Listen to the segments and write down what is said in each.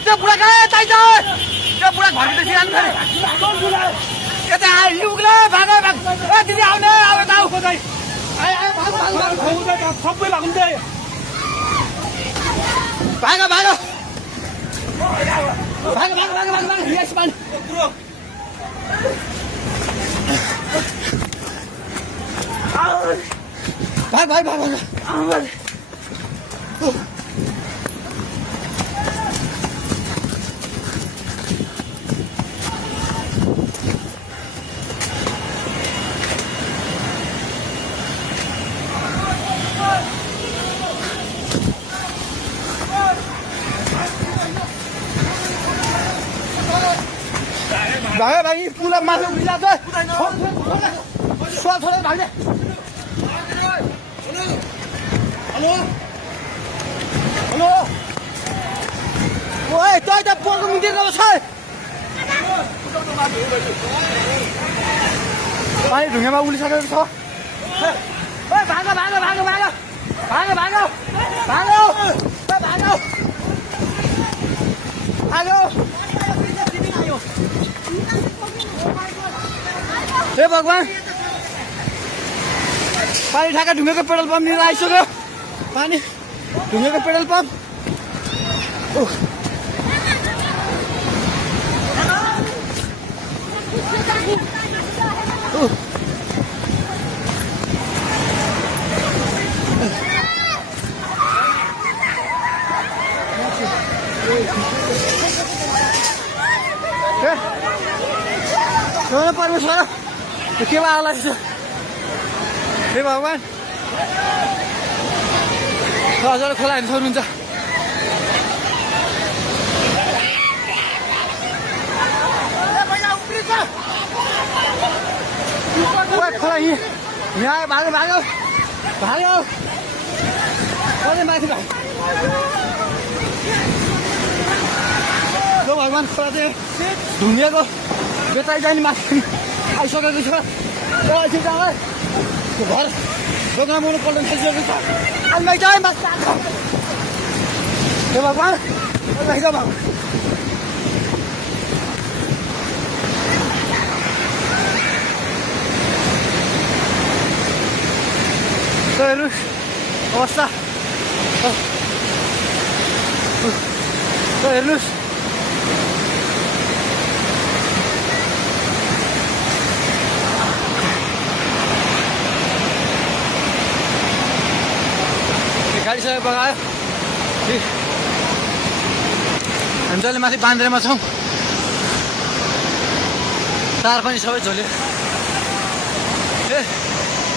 त्यो बुढा कहाँ चाहिन्छ त्यो बुढा घरभित्र सिरानु पर्यो यता आइलुग्ला भाग दिदी आउने अब जाऊ खोजाइ सबै भाग्नु दे भाग भाग भाग भाग भाग भाग भाग यस मान भाग भाग भाग भाग भागे भागी पुला माथि उभिला छ छोड भाग्ने हेलो हेलो ओए तै त पोको मुन्तिर गयो छ पानी ढुङ्गामा उलिसकेको छ ओए भाग भाग भाग भाग भाग भाग भाग भाग हेलो हे भगवान पानी ठाका ढुङ्गाको पेट्रोल पम्प लिएर आइसक्यो पानी ढुङ्गाको पेट्रोल पम्प परमेश्वर के आला हे भगवान हजुर खोला हेर्नु सक्नुहुन्छ खोला यहाँ भाग्यो भाग्यो भाग्यो माथि भाग्यो भगवान खोला चाहिँ ढुङ्गेको बेताइ जाने माथि आइसकेको छ एकछिन जाँदै घर दोकानमा मलाई पल्टन थालिसकेको छ आइमाइ जाए माथि हे भगवान भगवान हेर्नुहोस् अवस्था हेर्नुहोस् गाडी सबै बगायो हामी जहिले माथि बान्द्रेमा छौँ तार पनि सबै झोल्यो ए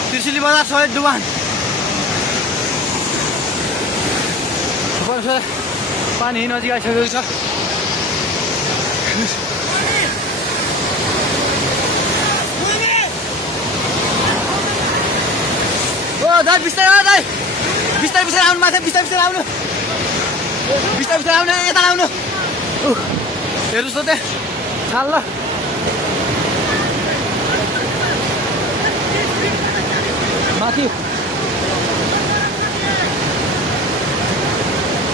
त्रिशुली बजार सबै डुबान पानी नजिक आइसकेको छ ओ दाइ बिस्तारै दाइ बिस्तारै बिस्तारै आउनु माथि बिस्तारै बिस्तारै आउनु बिस्तारै बिस्तारै आउनु यता आउनु हेर्नुहोस् त त्यहाँ खाल ल माथि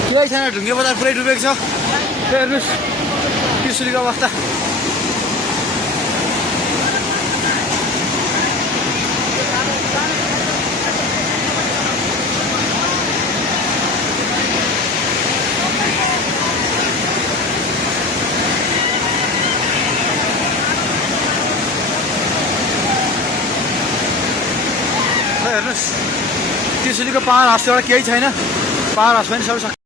केही छैन ढुङ्गे बजार पुरै डुबेको छ हेर्नुहोस् त्रिशुलीको अवस्था हेर्नुहोस् त्रिशुलीको पावर हाउस एउटा केही छैन पावर हाउस पनि सबै